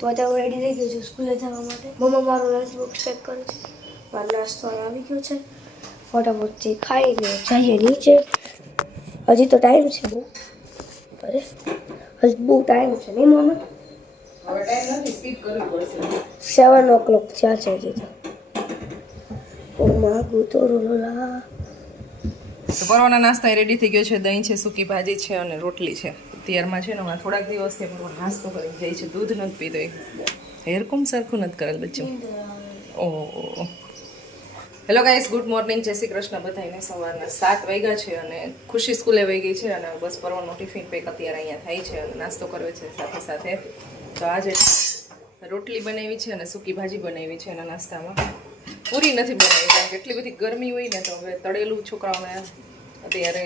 તો અત્યારે રેડી થઈ ગયો છું સ્કૂલે જવા માટે. મમ્મા મારો લંચ બોક્સ પેક કરે છે. મારો નાસ્તો આવી ગયો છે. ફટાફટથી ખાઈને જઈએ નીચે. હજી તો ટાઈમ છે બહુ. અરે હજી બહુ ટાઈમ છે નહીં મમ્મા? હવે ટાઈમ નથી, સ્કીપ કરવી પડશે. 7 o'clock થયા છે હજી તો. ઓ માગું તો રોલા. તો પરવાના નાસ્તા રેડી થઈ ગયો છે. દહીં છે, સૂકી ભાજી છે અને રોટલી છે. અત્યારમાં છે ને હમણાં થોડાક દિવસથી પરવા નાસ્તો કરી જાય છે. દૂધ નથી પીતો. હેરકુમ સરખું નથી કરેલ બચ્ચું. ઓહ, હેલો ગાઈસ, ગુડ મોર્નિંગ. જય શ્રી કૃષ્ણ બધાને. સવારના 7 વાગ્યા છે અને ખુશી સ્કૂલે વહી ગઈ છે અને બસ પરવાનો ટિફિન પેક અત્યારે અહીંયા થાય છે અને નાસ્તો કર્યો છે સાથે સાથે. તો આજે રોટલી બનાવી છે અને સૂકી ભાજી બનાવી છે એના નાસ્તામાં. પૂરી નથી બનાવી કારણ કે એટલી બધી ગરમી હોય ને તો હવે તળેલું છોકરાઓને અત્યારે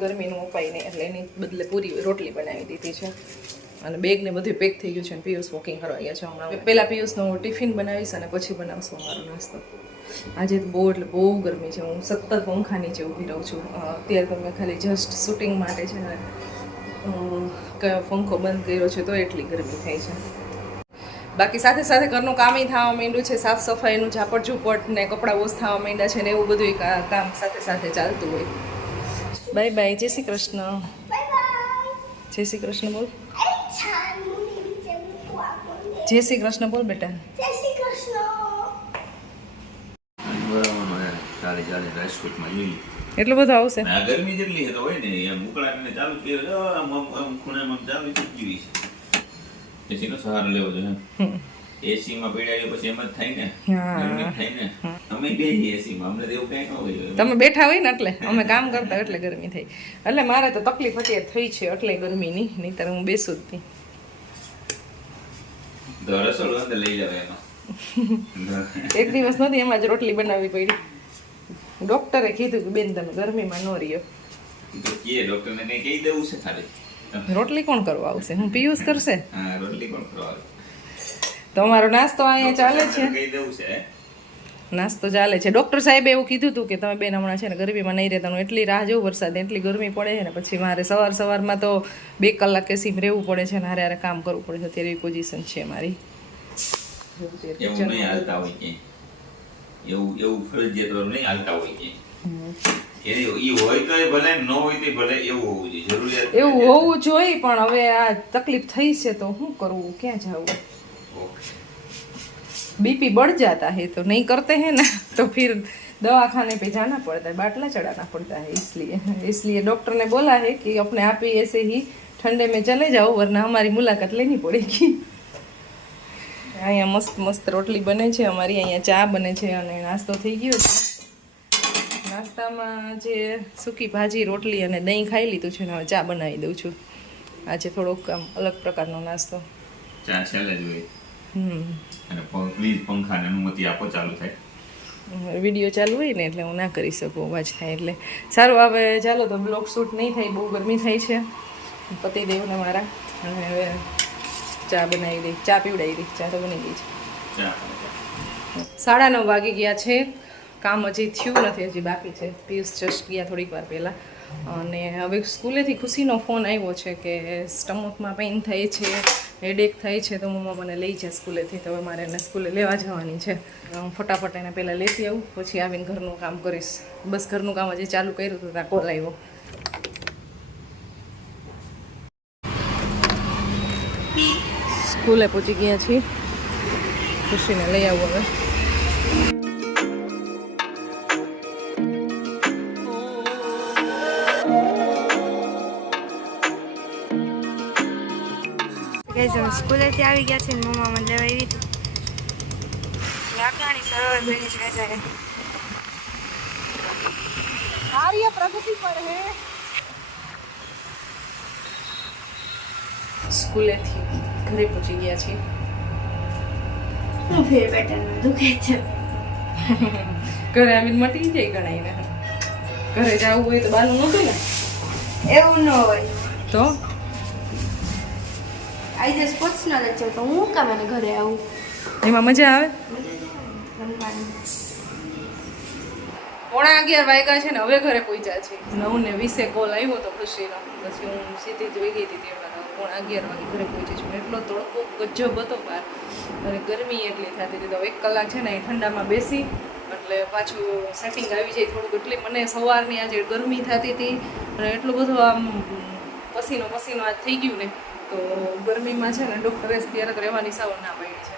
ગરમીનું ઉપાય નહીં એટલે એની બદલે પૂરી રોટલી બનાવી દીધી છે અને બેગ ને બધું પેક થઈ ગયું છે અને પિયુષ વોકિંગ કરવા ગયા છે હમણાં. પહેલાં પિયુષનો ટિફિન બનાવીશ અને પછી બનાવશું અમારો નાસ્તો. આજે તો એટલે બહુ ગરમી છે. હું સતત પંખા નીચે ઊભી રહું છું. અત્યારે તો મેં ખાલી જસ્ટ શૂટિંગ માટે છે ને પંખો બંધ કર્યો છે તો એટલી ગરમી થાય છે. બાકી સાથે સાથે ઘરનું કામ થવા માંડ્યું છે. સાફ સફાઈનું ઝાપટ ઝૂપટ ને કપડાં વોશ થવા માંડ્યા છે ને એવું બધું કામ સાથે સાથે ચાલતું હોય. Bye bye. જય શ્રી કૃષ્ણ. જય શ્રી કૃષ્ણ બોલ. જય શ્રી કૃષ્ણ બોલ બેટા. જય શ્રી કૃષ્ણ. એટલું બધું આવશે? ગરમી જેટલી તો હોય ને એમ ઉકળાટને ચાલુ કર્યો ખૂણામાં ચાલુ થઈ ગયું છે. એસીનો સહારો લેવો જોઈએ. એસીમાં પીડાયો પછી એમ જ થાય ને, ગરમી થાય ને. અમે બેસી એસીમાં, અમને એવું કઈ ન હોય. તમે બેઠા હોય ને એટલે અમે કામ કરતા એટલે ગરમી થઈ. એટલે મારે તો તકલીફ અત્યારે થઈ છે એટલે ગરમીની, નહીંતર હું બેસું જ નહીં. તો રસોડું અંદર લઈ જાવ એમાં. એક દિવસ નથી એમાં જ રોટલી બનાવવી પડી. ડોક્ટરે કીધું કે બેન તમે ગરમીમાં ન રહ્યો. ડોક્ટરને કઈ કહી દેવું છે ખાલી. રોટલી કોણ કરવા આવશે? હું પિયુષ કરશે? હા, રોટલી કોણ કરવા આવે? તો અમારો નાસ્તો અહીંયા ચાલે છે. કહી દેવું છે. નાસ્તો ચાલે છે. ડૉક્ટર સાહેબે એવું કીધું હતું કે તમે બેન હમણાં છે ને ગરમીમાં નહીં રહેતા. એટલી રાહ જોઉં વરસાદ, એટલી ગરમી પડે છે ને પછી મારે સવારમાં તો 2 કલાક એસીમાં રહેવું પડે છે ને હારે કામ કરવું પડે છે. અત્યારે એવી પોઝિશન છે મારી. એવું નહીં હાલતા હોય કે એવું ફરજિયાત નહીં હાલતા હોય કે એવું હોવું જોઈએ પણ હવે આ તકલીફ થઈ છે તો શું કરવું, ક્યાં જવું? बीपी बढ़ जाता है तो नहीं करते हैं ना तो फिर दवा खाने पे जाना पड़ता है, बाटला चढ़ाना पड़ता है. इसलिए डॉक्टर ने बोला है कि अपने आप ही ऐसे ही ठंडे में चले जाओ वरना हमारी मुलाकात लेनी पड़ेगी. અહીંયા મસ્ત મસ્ત રોટલી બને છે અમારી, અહીંયા ચા બને છે અને નાસ્તો થઈ ગયો છે. નાસ્તામાં જે સૂકી ભાજી, રોટલી અને દહીં ખાઈ લીધું છે ને હવે ચા બનાવી દઉં છું. આજે થોડોક આમ અલગ પ્રકારનો નાસ્તો. ચા છેલ્લે જ હોય. અને પ્લીઝ પંખાને અનુમતિ આપો ચાલુ થાય. વિડીયો ચાલુ હોય ને એટલે હું ના કરી શકું, અવાજ થાય એટલે. સારું, હવે ચાલો તો બ્લોગ શૂટ નહીં થાય, બહુ ગરમી થાય છે પતિદેવને મારા. અને હવે ચા બનાવી દઈ, ચા પીવડાવી દઈ. ચા તો બની ગઈ છે. 9:30 વાગી ગયા છે. કામ હજી થયું નથી, હજી બાકી છે. પિયુષ જસ્ટ ગયા થોડીક વાર પહેલાં. અને હવે સ્કૂલેથી ખુશીનો ફોન આવ્યો છે કે સ્ટમકમાં પેઇન થાય છે, હેડેક થાય છે તો મમ્મા મને લઈ જાય સ્કૂલેથી. તો હવે મારે એને સ્કૂલે લેવા જવાની છે. હું ફટાફટ એને પહેલાં લેતી આવું, પછી આવીને ઘરનું કામ કરીશ. બસ ઘરનું કામ હજી ચાલુ કર્યું તો ત્યાં કોલ આવ્યો. સ્કૂલે પહોંચી ગયા છીએ. ખુશીને લઈ આવું હવે. સ્કૂલેથી આવી ગયા છે ને મમ્મા મને લેવા આવી હતી. લાકડાની સરળ બેની છે કાંઈ કાર્ય પ્રગતિ પર હે. સ્કૂલેથી ઘરે પહોંચી ગયા છીએ. હું ફેર પેટર્નમાં દુખે છે. ઘરે આવીને મટી જાય ગણાઈને. ઘરે જવું હોય તો બાનું નહોતું ને. એવું ન હોય તો આજે સ્પોર્ટ્સનો લેક્ચર તો હું કામ એને ઘરે આવું. એમાં મજા આવે. રમવાની 11:15 વાગ્યા છે ને હવે ઘરે પહોંચ્યા છે. 9:20 કોલ આવ્યો તો ખુશીનો. પછી હું સીધી જ વહી ગઈ હતી તેમાં 11 વાગે ઘરે પહોંચી છું. એટલો તડકો ગજબ હતો બહાર અને ગરમી એટલી થતી હતી. તો 1 કલાક છે ને એ ઠંડામાં બેસી એટલે પાછું સેટિંગ આવી જાય થોડુંક. એટલી મને સવારની આજે ગરમી થતી હતી અને એટલું બધું આમ પસીનો આજ થઈ ગયું ને. તો ગરમીમાં છે ને ડૉક્ટરે ત્યારે જ રહેવાની સાવ ના પાડી છે.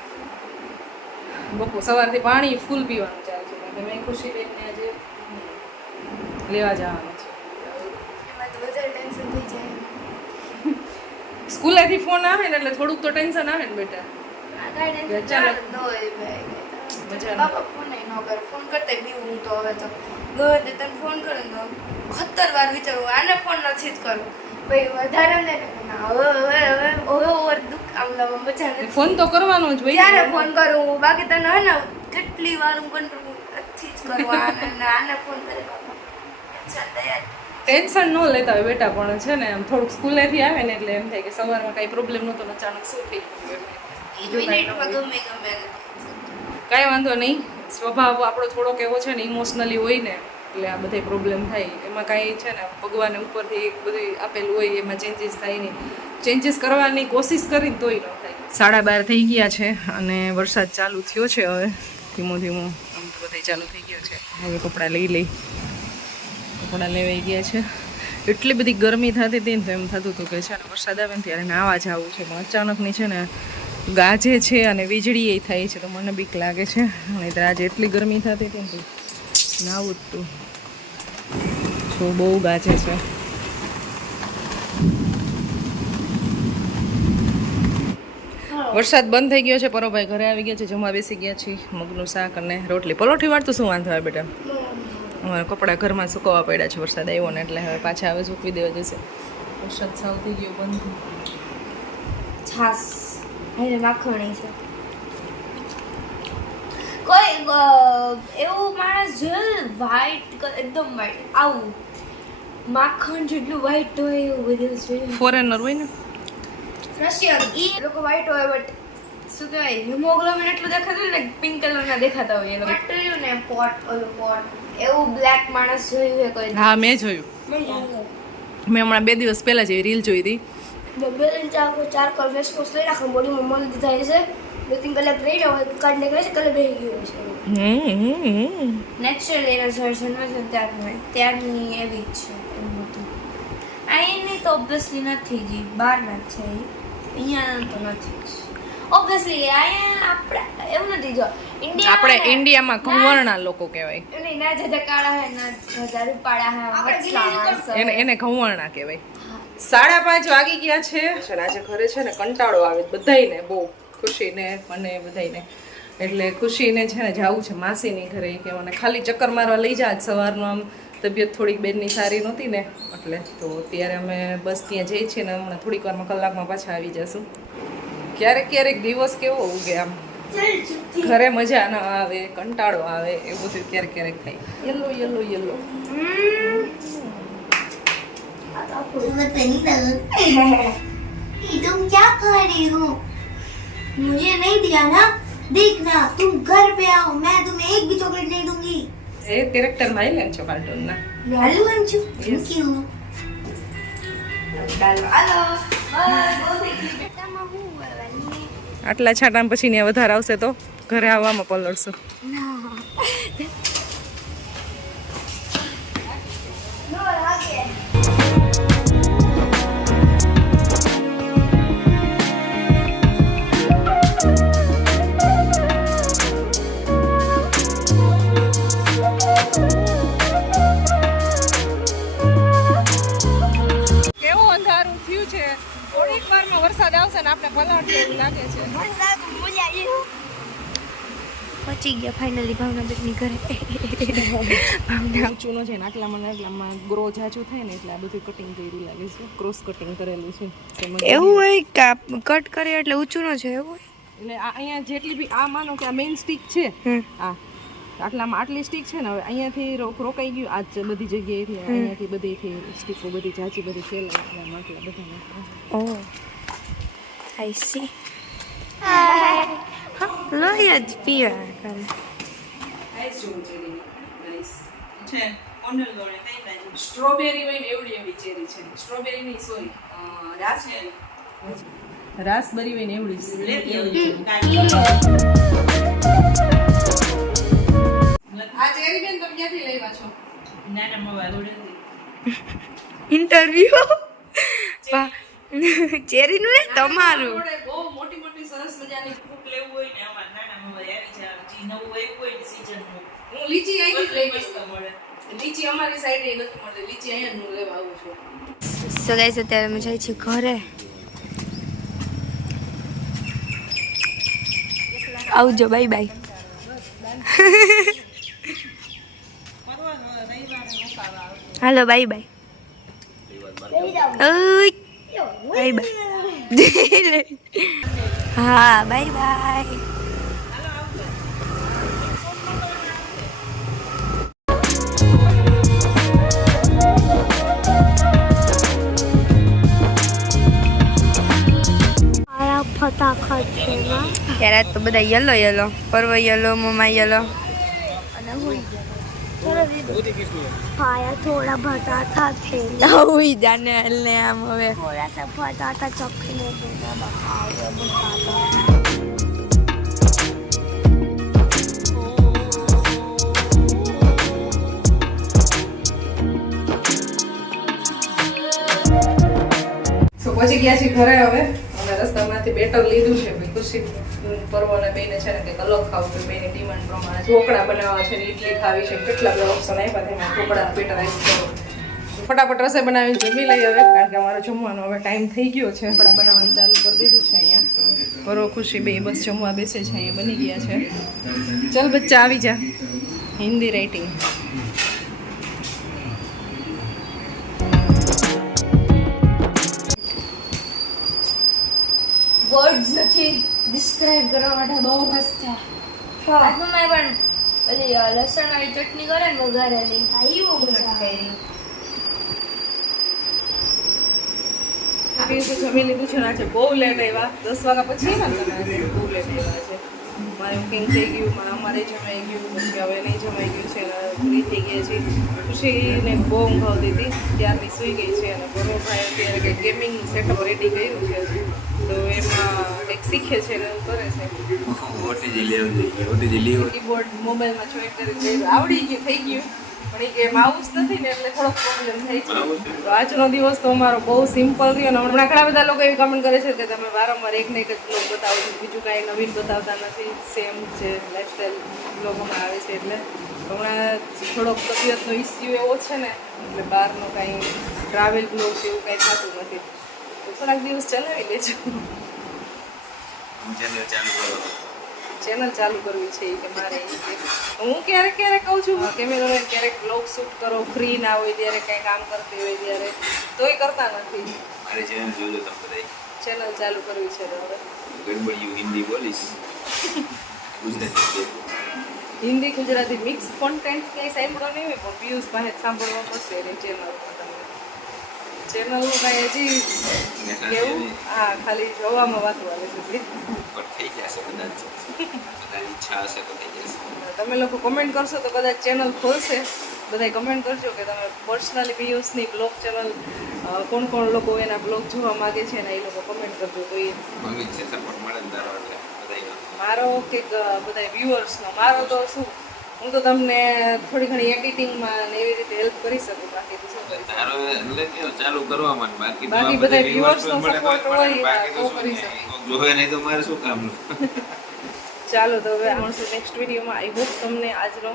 બપોર સવારથી પાણી ફૂલ પીવાનું ચાલે છે. એટલે મેં ખુશીબેનને આજે લેવા જવાનું છે. એમાં તો વધારે ટેન્શન થઈ જાય. સ્કૂલેથી ફોન આવે ને એટલે થોડુંક તો ટેન્શન આવે ને બેટા. ચાલો બાપા ફોન ન કરે. ફોન કરતા બી હું તો હવે તો ગમે તે તને ફોન કરું ને તો 70 વાર વિચારું આને ફોન નથી જ કરું. ભાઈ વધારે ને હવે ઓવર દુઃખ આમલામાં મજા નથી. ફોન તો કરવાનો જ હોય. ત્યારે ફોન કરું બાકી તને હે ને કેટલી વાર હું કંટ્રોલ નથી જ કરું આને ફોન કરે બાપા. ટેન્શન ન લેતા હોય બેટા. પણ છે ને આમ થોડુંક સ્કૂલેથી આવે ને એટલે એમ થાય કે સવારમાં કાંઈ પ્રોબ્લેમ નહોતો ને અચાનક શું થઈ ગયું. કાંઈ વાંધો નહીં. સ્વભાવ આપણો થોડોક એવો છે ને ઇમોશનલી હોય ને એટલે આ બધા પ્રોબ્લેમ થાય. એમાં કાંઈ છે ને ભગવાને ઉપરથી બધું આપેલું હોય એમાં ચેન્જીસ થાય નહીં. ચેન્જીસ કરવાની કોશિશ કરીને તોય ન થાય. 12:30 થઈ ગયા છે અને વરસાદ ચાલુ થયો છે. હવે ધીમો આમ તો બધે ચાલુ થઈ ગયો છે. હવે કપડાં લઈ કપડાં લેવાઈ ગયા છે. એટલી બધી ગરમી થતી હતી ને તો એમ થતું હતું કે છે ને વરસાદ આવે ને ત્યારે નાવા જવું છે. પણ અચાનકની છે ને ગાજે છે અને વીજળી એ થાય છે તો મને બીક લાગે છે. અને આજે એટલી ગરમી થતી હતી ને તો નાવું જ તું જો બહુ ગાજે છે. વરસાદ બંધ થઈ ગયો છે. પરોભાઈ ઘરે આવી ગયા છે. જમવા બેસી ગયા છે. મગનું શાક અને રોટલી. પલોઠી વાળતું શું વાંધો આવે બેટા? અમારા કપડાં ઘરમાં સુકવવા પડ્યા છે. વરસાદ આવ્યો ને એટલે હવે પાછા હવે સૂકવી દેવા જશે. વરસાદ સાવ થઈ ગયો બંધ. છાસ એને માખણી છે. કોઈ એવું માણસ જોયું વ્હાઈટ એકદમ વ્હાઈટ આવું માખણ જેટલું વ્હાઈટ હોય એવું બધું જોયું. ફોરેનર હોય ને રશિયન ઈ લોકો વ્હાઈટ હોય બટ શું કહેવાય હિમોગ્લોબિન એટલું દેખાતું ને પિંક કલરના દેખાતા હોય એ લોકો. પટર્યું ને પોટ એવું બ્લેક માણસ જોયું છે કોઈ? હા મેં જોયું. મેં હમણાં 2 દિવસ પહેલાં જેવી રીલ જોઈ હતી. 4 કલાક ફેસ વોશ લઈ રાખો બોડીમાં મન થાય છે. 2-3 કલાક રહી રહ્યો હોય કાઢ નીકળે છે કલર બેસી ગયો છે. નેચરલ એના સર્જન છે ત્યારની એવી જ છે. એમ હતું અહીંની તો ઓબ્વિયસલી નથી જી બહારના જ છે. અહીંયા તો નથી જ ઓબ્વિયસલી. અહીંયા આપણે એવું નથી જો આપણે ઇન્ડિયામાં ઘઉંવર્ણા લોકો કહેવાય. એની ના જતા કાળા હે ના જતા રૂપાળા હે એને ઘઉંવર્ણા કહેવાય. 5:30 વાગી ગયા છે. આજે ઘરે છે ને કંટાળો આવે બધાયને બહુ. ખુશીને મને બધાયને એટલે ખુશીને છે ને જવું છે માસીની ઘરે કે મને ખાલી ચક્કર મારવા લઈ જા. સવારનું આમ તબિયત થોડીક બેનની સારી નહોતી ને એટલે તો ત્યારે અમે બસ ત્યાં જઈએ છીએ ને હમણાં થોડીક વારમાં કલાકમાં પાછા આવી જશું. ક્યારેક દિવસ કેવો ઉગે આમ ઘરે મજા ના આવે કંટાળો આવે એવું બધું ક્યારેક થાય. યલો तुम क्या कर रही हो? मुझे नहीं दिया ना. देखना तुम घर पे आओ मैं तुम्हें एक भी चॉकलेट नहीं दूंगी. એ કેરેક્ટર માં આઈ છો કાર્ટૂન ના લાલુ અંચુ થેન્ક યુ. હાલો આટલા છાંટા પછી ને વધારે આવશે તો ઘરે આવવામાં પલળશું. વરસાદ આવશે ને આપણે પલળશે એવું લાગે છે. પહોંચી ગયા ફાઇનલી ભાવનગરની ઘરે. ઊંચું ન છે ને આટલામાં એટલામાં ગ્રો જાચું થાય ને એટલે આ બધું કટિંગ કર્યું લાગે છે. ક્રોસ કટિંગ કરેલું છે. એવું હોય કે કટ કરે એટલે ઊંચું ન છે એવું હોય? એટલે અહીંયા જેટલી બી આ માનો કે આ મેઇન સ્ટીક છે આ આટલામાં આટલી સ્ટીક છે ને હવે અહીંયાથી રોકાઈ ગયું આ બધી જગ્યાએથી અહીંયાથી બધીથી સ્ટીકો બધી જાચી બધી ફેલાય આટલા બધા. ઓહ I see. હા લોહી જ પીવા કરે. નાઈસ જોવું ચેરી નાઈસ છે. કોન્ડલ દોડે કઈ બાજુ સ્ટ્રોબેરી હોય ને એવડી ચેરી છે. સ્ટ્રોબેરી ની સોરી રાસબેરી રાસબરી હોય ને એવડી આ ચેરી બેન તમે ક્યાંથી લાવ્યા છો? ઇન્ટરવ્યુ ચેરીનું ને તમારું જોડે બહુ મોટી મોટી સરસ મજાની ફ્રૂટ લેવું હોય ને અમાર નાના મમ્મી આવી જાય જી નવું આવ્યું હોય ને સીઝનનું હું લીચી અહીંથી જ લઈ મસ્ત મળે લીચી અમારી સાઈડે નથી મળતી લીચી અહીંયા જ હું લેવા આવું છું સો ગાઈસ અત્યારે અમે જઈએ છીએ ઘરે આવજો બાય બાય હાલો બાય બાય બાય બાય હા બાય બાય ફટાફટ છે ત્યારે તો બધા યલો યલો પરવ યલો મમ્મા યલો અને થોડા બટાટા છે લાવી જાને એટલે આમ હવે થોડા સા બટાટા ચખીને પહોંચી ગયા છીએ ઘરે હવે અમે રસ્તામાંથી બેટર લીધું છે ભાઈ ખુશી પરવાના બેને છે ને કંઈક અલગ ખાવું તો બેની ડિમાન્ડ પ્રમાણે ઢોકળા બનાવવા છે ને ઇડલી ખાવી છે કેટલા બધા ઓપ્શન આપ્યા તેમાં ઢોકળા બેટર આવી કરો ફટાફટ રસોઈ બનાવીને જમી લઈએ હવે કારણ કે અમારો જમવાનો હવે ટાઈમ થઈ ગયો છે ઢોકળા બનાવવાનું ચાલુ કરી દીધું છે અહીંયા પરો ખુશી બે બસ જમવા બેસે છે અહીંયા બની ગયા છે ચાલ બચ્ચા આવી જા હિન્દી રાઇટિંગ વર્ડ્સ નથી ડિસ્ક્રાઇબ કરવા માટે બહુ મસ્ત છે આજમાં મેં પણ ઓલી લસણ વાળી ચટણી કરે ને વઘારેલી એવું મજા કરી જમી લીધું છે ને આજે બહુ લેટ આવ્યા 10 વાગ્યા પછી ને બહુ લેટ આવ્યા છે મારે બુકિંગ થઈ ગયું અમારે જમાઈ ગયું પછી હવે નહીં જમાઈ ગયું છે ફ્રી થઈ ગયા છે ખુશીને બહુ ઊંઘ આવતી હતી ત્યારની સૂઈ ગઈ છે અને બરોભાઈ અત્યારે કંઈક ગેમિંગનું સેટઅપ રેડી કર્યું છે તો એમાં કંઈક શીખે છે ને એવું કરે છે કીબોર્ડ મોબાઈલમાં જોઈન કરી કર્યું આવડી ગયું થઈ ગયું પણ એ કે માઉસ નથી ને એટલે થોડોક પ્રોબ્લેમ થઈ છે તો આજનો દિવસ તો અમારો બહુ સિમ્પલ રહ્યો ને હમણાં ઘણા બધા લોકો એવી કમેન્ટ કરે છે કે તમે વારંવાર એક ને એક જ બ્લોગ બતાવો છો બીજું કાંઈ નવીન બતાવતા નથી સેમ છે લાઈફસ્ટાઈલ બ્લોગમાં આવે છે એટલે હમણાં થોડોક તબિયતનો ઇસ્યુ એવો છે ને એટલે બહારનો કાંઈ ટ્રાવેલ બ્લોગ એવું કાંઈ થતું નથી તો થોડાક દિવસ ચલાવી લેજો ચેનલ ચાલુ કરવી છે કે મારે હું ક્યારેક ક્યારેક કહું છું કેમેરા લઈને ક્યારેક બ્લોગ શૂટ કરો ફ્રી ના હોય ત્યારે કંઈ કામ કરતી હોય ત્યારે તોય કરતા નથી ચેનલ ચાલુ કરવી છે તો હવે હિન્દી ગુજરાતી મિક્સ કોન્ટેન્ટ કંઈ સાંભળો નહીં હોય પણ વ્યૂઝ પાસે સાંભળવા પડશે એની ચેનલ ચેનલનું કાંઈ હજી કેવું હા ખાલી જોવામાં વાતો આવે છે તમે લોકો કમેન્ટ કરશો તો કદાચ ચેનલ ખોલશે બધાય કમેન્ટ કરજો કે તમે પર્સનલી પિયુષની બ્લોગ ચેનલ કોણ કોણ લોકો એના બ્લોગ જોવા માગે છે ને એ લોકો કમેન્ટ કરજો તો એ મારો કે બધા વ્યુઅર્સનો મારો તો શું હું તો તમને થોડી ઘણી એડિટિંગમાં ને એવી રીતે હેલ્પ કરી શકું બાકી તો શું કરી ચાલુ કરવામાં બાકી બાકી બધા વ્યુઅર્સનો સપોર્ટ હોય તો કરી શકું જોવે નહીં તો મારે શું કામનું ચાલો તો હવે મળશું નેક્સ્ટ વિડીયોમાં આઈ હોપ તમને આજનો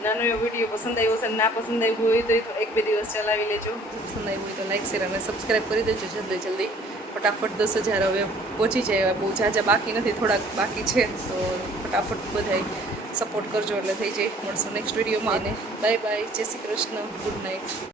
નાનો એવો વિડીયો પસંદ આવ્યો હશે ના પસંદ આવ્યું હોય તો એક બે દિવસ ચલાવી લેજો પસંદ આવ્યું હોય તો લાઈક શેર અને સબસ્ક્રાઈબ કરી દેજો જલ્દી ફટાફટ 10,000 હવે પહોંચી જાય બહુ ઝાઝા બાકી નથી થોડાક બાકી છે તો ફટાફટ બધાય સપોર્ટ કરજો એટલે થઈ જાય મળશું નેક્સ્ટ વિડીયોમાં અને બાય બાય જય શ્રી કૃષ્ણ ગુડ નાઇટ